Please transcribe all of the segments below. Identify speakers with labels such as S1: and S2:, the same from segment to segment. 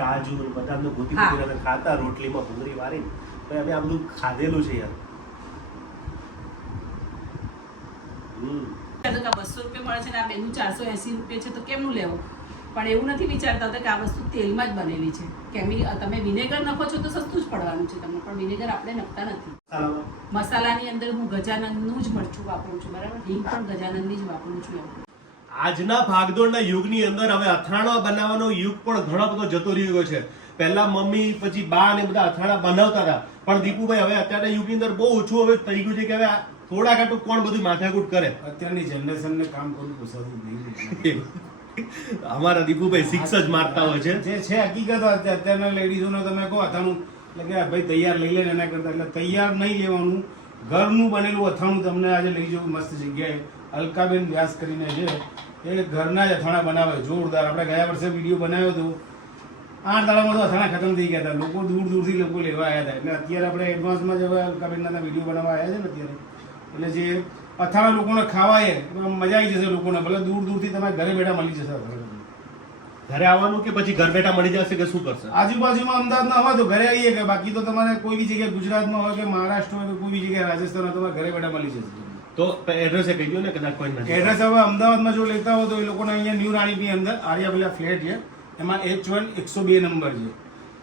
S1: કાજુ ને બદામને ગોતી. ગોતીને અમે ખાતા રોટલીમાં ભૂંગળી વારીને તો અમે આ બધું ખાધેલું છે યાર.
S2: બસો રૂપિયા મળે છે ને આ બેનું ચારસો એસી રૂપિયા છે તો કેમનું લેવું? પણ એવું નથી વિચારતા હતા કે આ વસ્તુ તેલમાં જ બનેલી છે. કેમી તમે વિનેગર નખો છો તો સસ્તું જ પડવાનું છે તમને પણ વિનેગર આપણે નખતા નથી. મસાલાની અંદર હું ગજાનંદનું જ મરચું વાપરું છું બરાબર? હિંગ પણ ગજાનંદની જ વાપરું છું એમ.
S1: આજના ભાગદોડના યુગની અંદર હવે અથાણા બનાવવાનો યુગ પણ ઘણો બધો જતો રહ્યો છે. પહેલા મમ્મી પછી બા ને બધા અથાણા બનાવતા હતા. પણ દીપુભાઈ હવે અત્યારના યુગની અંદર બહુ ઓછું હવે થઈ ગયું છે કે હવે થોડા ઘાટું કોણ બધું માથાકૂટ કરે?
S3: અત્યારની જનરેશનને કામ કરવું પોસાતું નહીં
S1: અમારા દીપુભાઈ સિક્સ જ મારતા હોય છે.
S3: જે છે હકીકત અત્યારના લેડીઝોને તમે કહો અથાણું એટલે કે ભાઈ તૈયાર લઈ લે એના કરતા. એટલે તૈયાર નહીં લેવાનું ઘરનું બનેલું અથાણું તમને આજે લઈ જવું મસ્ત જગ્યાએ. અલકાબેન વ્યાસ કરીને છે એ ઘરના જ અથાણા બનાવે જોરદાર. આપણે ગયા વર્ષે વીડિયો બનાવ્યો હતો. આઠ દાડામાં તો અથાણા ખતમ થઈ ગયા હતા. લોકો દૂર દૂરથી લોકો લેવા આવ્યા હતા. એટલે અત્યારે આપણે એડવાન્સમાં જે હવે અલકાબેનના વીડિયો બનાવવા આવ્યા છે ને અત્યારે. એટલે જે અથાણા લોકોને ખાવાય એમાં મજા આવી જશે લોકોને. ભલે દૂર દૂરથી તમારે ઘરે બેઠા મળી જશે
S1: ઘરે આવવાનું કે પછી ઘર બેઠા મળી જશે કે શું કરશે?
S3: આજુબાજુમાં અમદાવાદમાં હોય તો ઘરે આવીએ કે બાકી તો તમારે કોઈ બી જગ્યાએ ગુજરાતમાં હોય કે મહારાષ્ટ્ર હોય કે કોઈ બી જગ્યાએ રાજસ્થાન હોય તમારે ઘરે બેઠા મળી જશે.
S1: તો એડ્રેસ કહી દો ને કદાચ કોઈ નથી.
S3: એડ્રેસ હવે અમદાવાદમાં જો લેતા હો તો એ લોકોને અહીંયા ન્યૂ રાણીની અંદર આર્યાબેલા ફ્લેટ છે. એમાં એચ વન એકસો બે નંબર છે.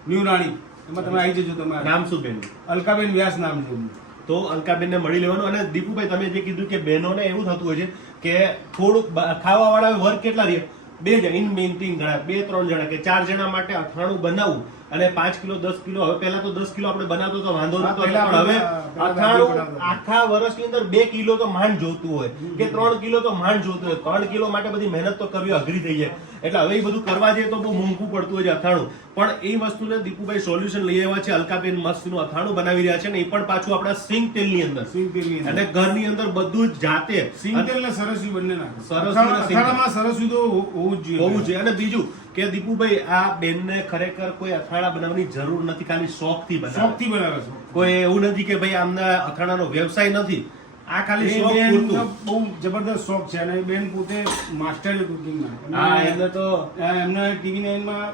S3: ન્યૂ રાણી. એમાં તમે આવી જજો તમારે.
S1: નામ શું બેન
S3: અલકાબેન વ્યાસ નામ છે.
S1: તો અલકાબેનને મળી લેવાનું અને દીપુભાઈ તમે જે કીધું કે બહેનોને એવું થતું હોય છે કે થોડુંક ખાવા વાળા વર્ગ કેટલા રહે બે જણ ઇન મેઇન ટીમ ગણા બે ત્રણ જણા કે ચાર જણા માટે અથાણું બનાવવું. અને પાંચ કિલો દસ કિલો હવે પહેલા તો દસ કિલો આપણે બનાવતો તો વાંધો નતો પણ હવે અથાણું. આખા વર્ષની અંદર બે કિલો તો માંડ જોતું હોય. કે ત્રણ કિલો તો માંડ જોતું હોય. ત્રણ કિલો માટે બધી મહેનત તો કરવી અઘરી થઈ જાય. એટલે હવે એ બધું કરવા જઈએ તો બહુ મોંઘું પડતું હોય છે અથાણું પણ એ વસ્તુને દીપુભાઈ સોલ્યુશન લઈ આવ્યા છે અલકાબેન મસ્તનું અથાણું બનાવી રહ્યા છે ને એ પણ પાછું આપણા સિંગ તેલની અંદર.
S3: સિંગ તેલની અંદર.
S1: અને ઘરની અંદર બધું જ જાતે.
S3: સિંગ તેલ ને સરસ્યું બંને
S1: તેલ.
S3: અથાણામાં સરસ્યું તો હોવું જ જોઈએ.
S1: હોવું જોઈએ. અને બીજું કે દીપુભાઈ આ બેનને ખરેખર કોઈ અથાણા બનાવવાની જરૂર નથી ખાલી શોખથી બનાવે.
S3: શોખથી બનાવે છે.
S1: કોઈ એવું નથી કે ભાઈ આમને અથાણાનો વ્યવસાય નથી. આ ખાલી શોખ પૂરતું.
S3: બહુ જબરદસ્ત શોખ છે અને બેન પોતે માસ્ટર છે કુકિંગમાં.
S1: હા એટલે તો
S3: એમને ટીવી નાઇનમાં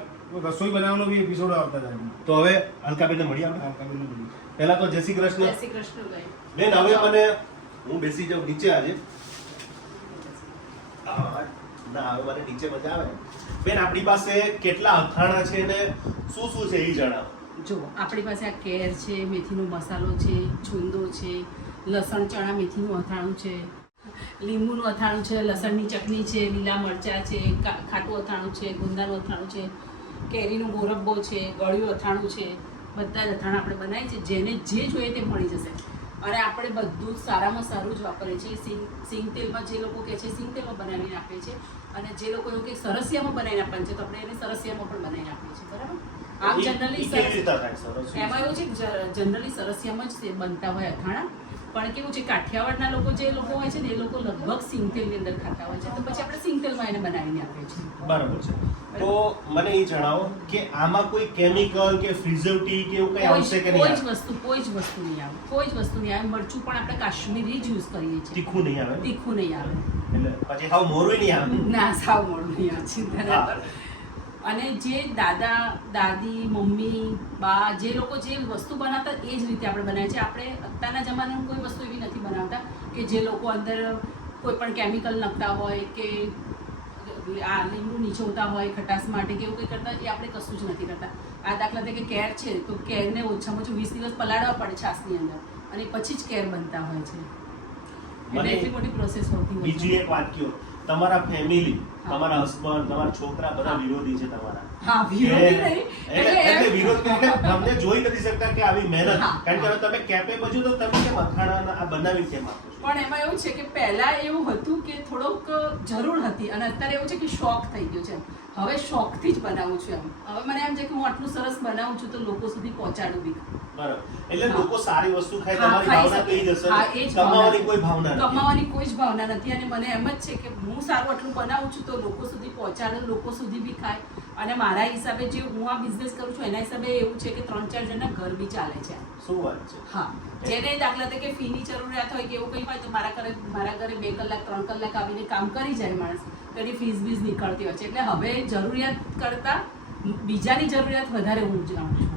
S3: રસોઈ બનાવવાનો બી એપિસોડ આવતા હતા
S1: તો હવે અલકાબેનને મળી આવે
S3: કાવ્યનું બધું.
S1: પહેલા તો જય શ્રી કૃષ્ણ.
S2: જય શ્રી કૃષ્ણ
S1: બેન હવે મને હું બેસી જાઉં નીચે આજે. ના, હવે મને નીચે મજા આવે. બેન, આપણી પાસે કેટલા અથાણા છે ને શું શું છે એ જણાવો.
S2: જો, આપણી પાસે આ કેર છે, મેથીનો મસાલો છે, છુંદો છે, લસણ ચણા મેથીનું અથાણું છે, લીંબુનું અથાણું છે, લસણની ચટણી છે, લીલા મરચાં છે ખાટું અથાણું છે ગુંદાનું અથાણું છે, કેરીનો ગોરબ્બો છે, ગળ્યું અથાણું છે, બધા જ અથાણા આપણે બનાવીએ છીએ. જેને જે જોઈએ તે મળી જશે. અને આપણે બધું જ સારામાં સારું જ વાપરીએ છીએ. સિંગ સિંગ તેલમાં જે લોકો કહે છે સિંગ તેલમાં બનાવીને આપીએ છીએ. અને જે લોકો એવું કે સરસિયામાં બનાવીને આપવાનું છે તો આપણે એને સરસિયામાં પણ બનાવીને આપીએ છીએ. બરાબર? આમ જનરલી એમાં એવું છે જનરલી સરસિયામાં જ બનતા હોય અથાણા. પણ કેવું છે કાઠિયાવાડના લોકો જે લોકો હોય છે ને એ લોકો લગભગ સિંગતેલની અંદર ખાતા હોય છે. તો પછી આપણે સિંગતેલમાં એને બનાવીને આપીએ છીએ.
S1: બરાબર છે. તો મને એ જણાવો કે આમાં કોઈ કેમિકલ કે ફ્રિઝર્વટી કે એવું કઈ આવશે કે
S2: કોઈ જ વસ્તુ કોઈ જ વસ્તુ નહીં આવે. કોઈ જ વસ્તુ નહીં આવે. મરચું પણ આપણે કાશ્મીરી જ યુઝ કરીએ છીએ.
S1: તીખું નહીં આવે?
S2: તીખું નહીં આવે.
S1: એટલે પછી સાવ મોરું નહીં આવે?
S2: ના સાવ મોરું નહીં આવે. ચિંતા ના. અને જે દાદા દાદી મમ્મી બા જે લોકો જે વસ્તુ બનાવતા એ જ રીતે આપણે બનાવીએ છીએ. આપણે અત્યારના જમાનામાં કોઈ વસ્તુ એવી નથી બનાવતા કે જે લોકો અંદર કોઈ પણ કેમિકલ નાખતા હોય કે આ લીંબુ નીચોવતા હોય ખટાશ માટે કે એવું કંઈ કરતા એ આપણે કશું જ નથી કરતા. આ દાખલા તરીકે કેર છે તો કેરને ઓછામાં ઓછું વીસ દિવસ પલાળવા પડે છાસની અંદર અને પછી જ કેર બનતા હોય છે. એટલે એટલી મોટી પ્રોસેસ હોતી હોય
S1: બીજી એક વાત કયો તમારા ફેમિલી તમારા હસબન્ડ તમારા છોકરા બધા વિરોધી છે તમારા.
S2: હા વિરોધી નહીં
S1: એટલે
S2: એટલે
S1: એટલે
S2: એમ-
S1: વિરોધ એટલે તમને જોઈ નથી શકતા કે આવી મહેનત. કારણ કે તમે કેપે બજુ તો તમે કેમ અથાણા આ બનાવી કેમ આપો છો?
S2: પણ એમાં એવું છે કે પહેલા એવું હતું થોડોક જરૂર હતી અને અત્યારે એવું છે કે શોખ થઈ ગયો છે હવે શોખથી જ બનાવું છું એમ. હવે મને એમ છે કે હું આટલું સરસ બનાવું છું તો લોકો સુધી પહોંચાડું બી.
S1: એટલે લોકો સારી વસ્તુ ખાય તમારી કમાવાની કોઈ ભાવના નથી.
S2: કમાવાની કોઈ જ ભાવના નથી. અને મને એમ જ છે કે હું સારું આટલું બનાવું છું તો લોકો સુધી પહોંચાડું લોકો સુધી બી ખાય. અને મારા હિસાબે જે હું આ બિઝનેસ કરું છું એના હિસાબે એવું છે કે ત્રણ ચાર જણના ઘર બી ચાલે છે.
S1: શું વાત છે?
S2: હા. જેને દાખલા તરીકે ફીની જરૂરિયાત હોય કે એવું કંઈ હોય તો મારા ઘરે મારા ઘરે બે કલાક ત્રણ કલાક આવીને કામ કરી જાય માણસ. તો એની ફીસ બીઝ નીકળતી હોય છે. એટલે હવે જરૂરિયાત કરતાં બીજાની જરૂરિયાત વધારે હું જાણું છું.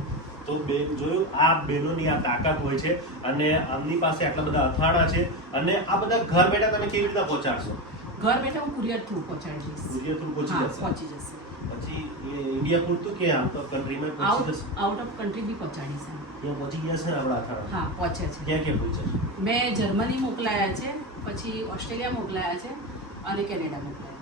S1: તો બેન જોયું આ બહેનોની આ તાકાત હોય છે અને આમની પાસે આટલા બધા અથાણા છે અને આ બધા ઘર બેઠા તમે કેવી રીતે પહોંચાડશો?
S2: ઘર બેઠા હું કુરિયર થ્રુ પહોંચાડી દઈશ.
S1: કુરિયર થ્રુ પહોંચી જશે.
S2: પહોંચી જશે.
S1: ઇન્ડિયા પૂરતું કે આઉટ ઓફ કન્ટ્રીમાં પહોંચી
S2: આઉટ
S1: જશે?
S2: આઉટ ઓફ કન્ટ્રી બી પહોંચાડીશ છે.
S1: ત્યાં પહોંચી ગયા છે આપણા અથાણા
S2: હા પહોંચે છે.
S1: ક્યાં ક્યાં પહોંચે
S2: મેં જર્મની મોકલાયા છે પછી ઓસ્ટ્રેલિયા મોકલાયા છે અને કેનેડા મોકલાયા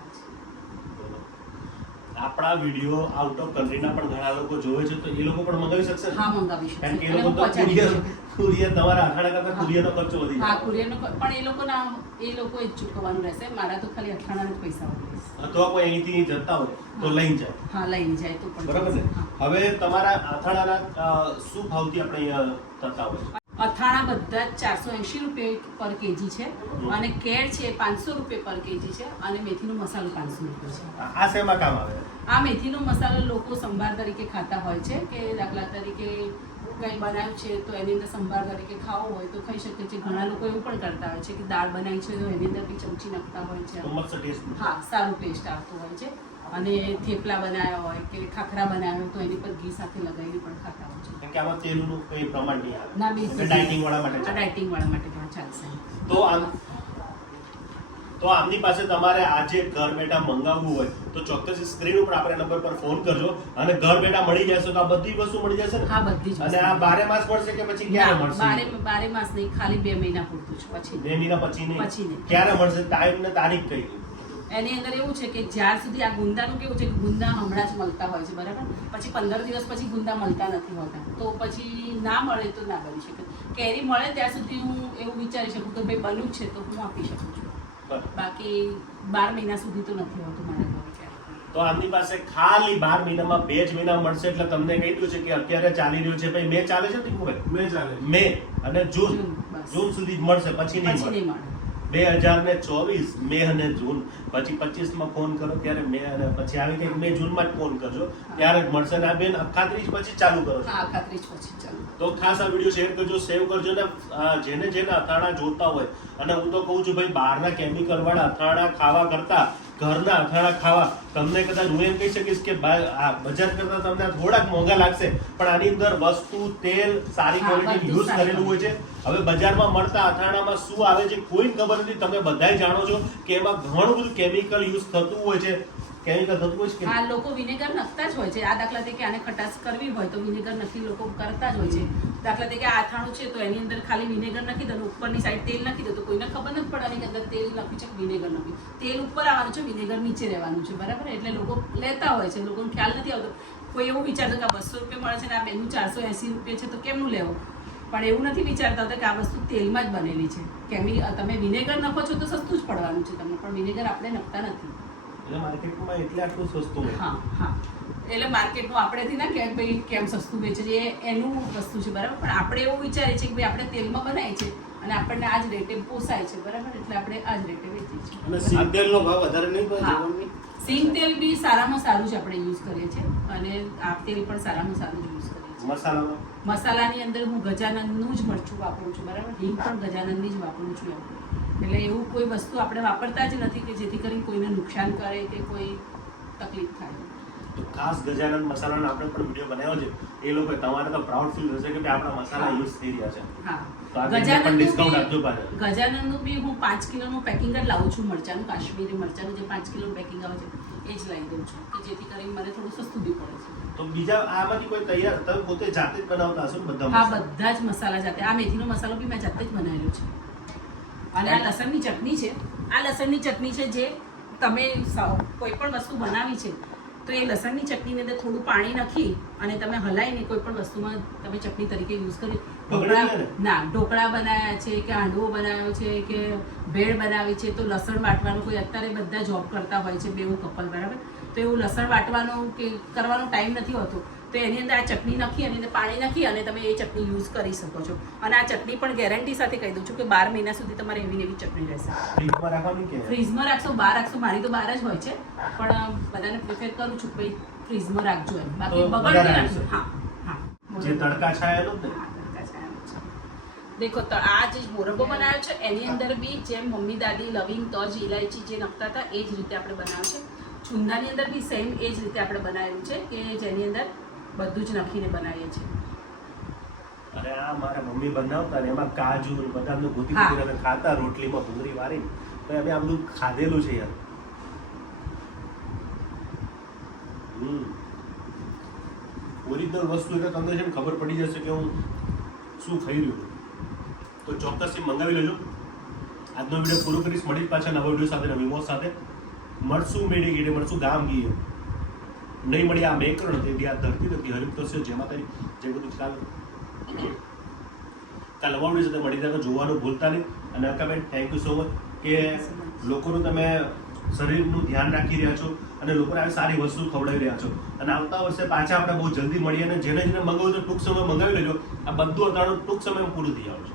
S1: આપણા વીડિયો આઉટ ઓફ કન્ટ્રીના પણ ઘણા લોકો જોવે છે તો એ લોકો પણ મંગાવી શકશે?
S2: હા મંગાવી શકશે.
S1: કારણ કે એ લોકો તો કુરિયર કુરિયર તમારા અથાણા કરતા કુરિયરનો ખર્ચો વધી
S2: હા કુરિયરનો પણ એ લોકોના એ લોકો જ ચૂકવવાનું રહેશે. મારા તો ખાલી અથાણાના જ પૈસા વધશે
S1: અથવા કોઈ અહીંથી જતા હોય તો લઈ જાય.
S2: હા લઈને જાય તો
S1: બરાબર
S2: છે?
S1: હવે તમારા અથાણાના શું ભાવથી આપણે થતા હોય
S2: અથાણા બધા જ ચારસો એંશી રૂપિયા પર કેજી છે અને કેળ છે પાંચસો રૂપિયા પર કેજી છે અને મેથીનો મસાલો પાંચસો રૂપિયા છે.
S1: આ- આ શેમાં કામ આવે?
S2: આ મેથીનો મસાલો લોકો સંભાર તરીકે ખાતા હોય છે કે દાખલા તરીકે કંઈ બનાવ્યું છે તો એની અંદર સંભાર તરીકે ખાવો હોય તો ખાઈ શકે છે. ઘણા લોકો એવું પણ કરતા હોય છે કે દાળ બનાવી છે તો એની અંદર બી ચમચી નાખતા હોય છે. હા સારું ટેસ્ટ આવતો હોય છે. અને થેપલા બનાવ્યા હોય કે ખાખરા બનાવ્યો હોય તો એની પર ઘી સાથે લગાવીને પણ ખાતા હોય છે.
S1: કારણ કે આમાં તેલનું કંઈ પ્રમાણ નહીં આવે.
S2: ના બિલકુલ
S1: ડાયટિંગ વાળા માટે
S2: ડાયટિંગ વાળા માટે પણ ચાલશે.
S1: તો આમ તો આમની પાસે તમારે આજે ઘર બેઠા મંગાવવું હોય તો ચોક્કસ સ્ક્રીન ઉપર આપણે નંબર પર ફોન કરજો અને ઘર બેઠા મળી જશે તો આ બધી વસ્તુ મળી જશે ને?
S2: હા બધી જ
S1: અને આ બારે માસ મળશે કે પછી ક્યારે મળશે?
S2: બારે બારે માસ નહીં ખાલી બે મહિના પૂરતું છે પછી
S1: બે મહિના પછી નહીં?
S2: પછી નહીં.
S1: ક્યારે મળશે? ટાઈમ ને તારીખ કઈ?
S2: એની અંદર એવું છે કે જ્યાં સુધી આ ગુંદાનું કેવું છે કે ગુંદા હમણાં જ મળતા હોય છે બરાબર? પછી પંદર દિવસ પછી ગુંદા મળતા નથી હોતા. તો પછી ના મળે તો ના બની શકે. કેરી મળે ત્યાં સુધી હું એવું વિચારી શકું કે ભાઈ બન્યું છે તો હું આપી શકું છું. બાકી બાર મહિના સુધી તો નથી હોતું મારા
S1: તો આમની પાસે ખાલી બાર મહિનામાં બે જ મહિના મળશે એટલે તમને કહી દઉં છે કે અત્યારે ચાલી રહ્યું છે. ભાઈ મે ચાલે છે દીપુભાઈ
S3: મેં ચાલે
S1: મે. અને જૂન.
S2: જૂન,
S1: સુધી જ મળશે પછી નહીં
S2: નહીં મળે.
S1: બે હજાર ને ચોવીસ મે અને જૂન. પછી પચીસમાં ફોન કરો ત્યારે મે અને પછી આવી કંઈક મે જૂનમાં જ ફોન કરજો. ત્યારે જ મળશે. ને આ બેન અખાત્રીસ પછી ચાલુ કરો છો.
S2: પછી ચાલુ.
S1: તો ખાસ આ વીડિયો શેર કરજો સેવ કરજો ને જેને જેને અથાણા જોતા હોય. અને હું તો કહું છું ભાઈ બહારના કેમિકલ વાળા અથાણા ખાવા કરતા ઘરના અથાણા ખાવા. તમને કદાચ હું એમ કહી શકીશ કે આ બજાર કરતા તમને થોડાક મોંઘા લાગશે પણ આની અંદર વસ્તુ તેલ સારી ક્વોલિટી યુઝ કરેલું હોય છે. હવે બજારમાં મળતા અથાણામાં શું આવે છે કોઈ ખબર નથી. તમે બધા જાણો છો કે એમાં ઘણું બધું કેમિકલ યુઝ થતું હોય છે. કેમિકલ થતું હોય છે
S2: આ લોકો વિનેગર નખતા જ હોય છે. આ દાખલા તરીકે આને ખટાશ કરવી હોય તો વિનેગર નખી લોકો કરતા જ હોય છે. દાખલા તરીકે આ અથાણું છે તો એની અંદર ખાલી વિનેગર નાખી દો ઉપરની સાઈડ તેલ નાખી દો તો કોઈને ખબર નથી પડવાની કે અંદર તેલ નાખ્યું છે વિનેગર નાખ્યું. તેલ ઉપર આવવાનું છે, વિનેગર નીચે રહેવાનું છે. બરાબર? એટલે લોકો લેતા હોય છે. લોકોને ખ્યાલ નથી આવતો. કોઈ એવું વિચારતો કે આ બસો રૂપિયા મળે છે ને આ બેનું ચારસો એંસી રૂપિયા છે તો કેમનું લેવું? પણ એવું નથી વિચારતા હતા કે આ વસ્તુ તેલમાં જ બનેલી છે. કેમી તમે વિનેગર નખો છો તો સસ્તું જ પડવાનું છે તમને. પણ વિનેગર આપણે નખતા નથી.
S1: એટલે માર્કેટમાં એટલે આટલું સસ્તું
S2: હા હા. એટલે માર્કેટમાં આપણેથી ના કે ભાઈ કેમ સસ્તું વેચે છે એનું વસ્તુ છે બરાબર? પણ આપણે એવું વિચારીએ છીએ કે ભાઈ આપણે તેલમાં બનાવીએ છીએ અને આપણને આ જ રેટે પોસાય છે બરાબર? એટલે આપણે આ જ રેટે વેચીએ છીએ.
S3: અને સિંગતેલનો ભાવ વધારે નહીં પડે?
S2: સિંગ તેલ બી સારામાં સારું જ આપણે યુઝ કરીએ છીએ અને આ તેલ પણ સારામાં સારું જ યુઝ કરીએ છીએ.
S1: મસાલામાં?
S2: મસાલાની અંદર હું ગજાનંદનું જ મરચું વાપરું છું બરાબર? હિંગ પણ ગજાનંદની જ વાપરું છું એમ. એટલે એવું કોઈ વસ્તુ આપણે વાપરતા જ નથી કે જેથી કરીને કોઈને નુકસાન કરે કે કોઈ તકલીફ થાય.
S1: તો ખાસ ગજાનંદ મસાલાનો આપણે પણ વીડિયો બનાવ્યો છે. એ લોકો તમારે તો પ્રાઉડ ફીલ થશે કે આપણા મસાલા યુઝ થઈ રહ્યા છે.
S2: હા. ગજાનંદનું બી હું પાંચ કિલોનું પેકિંગ જ લાવું છું મરચાનું કાશ્મીરી મરચાનું જે પાંચ કિલોનું પેકિંગ આવે છે એ જ લાવી દઉં છું કે જેથી કરીને મને થોડું સસ્તું બી પડે છે.
S1: તો બીજા આમાંથી કોઈ તૈયાર તમે પોતે જાતે જ બનાવતા હશો બધા
S2: હા બધા જ મસાલા જાતે. આ મેથીનો મસાલો બી મેં જાતે જ બનાવેલો છે. અને આ લસણની ચટણી છે. આ લસણની ચટણી છે જે તમે કોઈ પણ વસ્તુ બનાવી છે તો એ લસણની ચટણીની અંદર થોડું પાણી નાખી અને તમે હલાવીને કોઈ પણ વસ્તુમાં તમે ચટણી તરીકે યુઝ કરી. ઢોકળા
S1: ના?
S2: ઢોકળા બનાવ્યા છે કે હાંડવો બનાવ્યો છે કે ભેળ બનાવી છે તો લસણ વાટવાનું કોઈ અત્યારે બધા જોબ કરતા હોય છે બેવું કપલ બરાબર? તો એવું લસણ વાટવાનો કે કરવાનો ટાઈમ નથી હોતો તો એની અંદર આ ચટણી નાખી અને અંદર પાણી નાખી અને તમે એ ચટણી યુઝ કરી શકો છો. અને આ ચટણી પણ ગેરંટી સાથે કહી દઉં છું કે બાર મહિના સુધી તમારે એવી એવી ચટણી રહેશે.
S1: ફ્રીજમાં રાખવાની કે?
S2: ફ્રીઝમાં રાખશો બહાર રાખશો મારી તો બહાર જ હોય છે. પણ બધાને પ્રિફેર કરું છું કે ભાઈ ફ્રીઝમાં રાખજો એમ. બાકી
S1: તો
S2: બગડ
S1: વધારે
S2: નહીં
S1: આવશે.
S2: રાખજો. હા હા.
S1: જે તડકા છાયેલો ને.
S2: દેખો તો આ જે મોરબો બનાવ્યો છે એની અંદર બી જેમ મમ્મી દાદી લવિંગ તજ ઇલાયચી જે નાખતા હતા એ જ રીતે આપણે બનાવ્યો છે. છુંદાની અંદર બી સેમ એ જ રીતે આપણે બનાવ્યું છે કે જેની અંદર બધું જ નાખીને બનાવીએ છીએ.
S1: અરે આ મારા મમ્મી બનાવતા ને એમાં કાજુ ને બદામનું ગોતી. ગોતીને અમે ખાતા રોટલીમાં ભૂંગળી વારી તો અમે આ બધું ખાધેલું છે યાર. હમ. ઓરિજિનલ વસ્તુ એટલે તમને છે ખબર પડી જશે કે હું શું ખાઈ રહ્યું તો ચોક્કસ એ મંગાવી લેજો. આજનો વીડિયો પૂરો કરીશ. મળી પાછા નવા વીડિયો સાથે નવી મોત સાથે. મળશું મેળે ગીડે મળશું ગામ ગીએ નહીં મળી આ મેકરણ તેથી આ ધરતી નથી કરશે જેમાં માતાજી જે બધું ખ્યાલ કાલ લવાનું છે સાથે મળી જાય જોવાનું ભૂલતા નહીં. અને અકાબેન થેન્ક યુ સો મચ કે લોકોનું તમે શરીરનું ધ્યાન રાખી રહ્યા છો અને લોકોને આવી સારી વસ્તુ ખવડાવી રહ્યા છો. અને આવતા વર્ષે પાછા આપણે બહુ જલ્દી મળીએ અને જેને જેને મંગાવ્યું તો ટૂંક સમય મંગાવી લેજો. આ બધું અતાણું ટૂંક સમયમાં પૂરું થઈ આવશે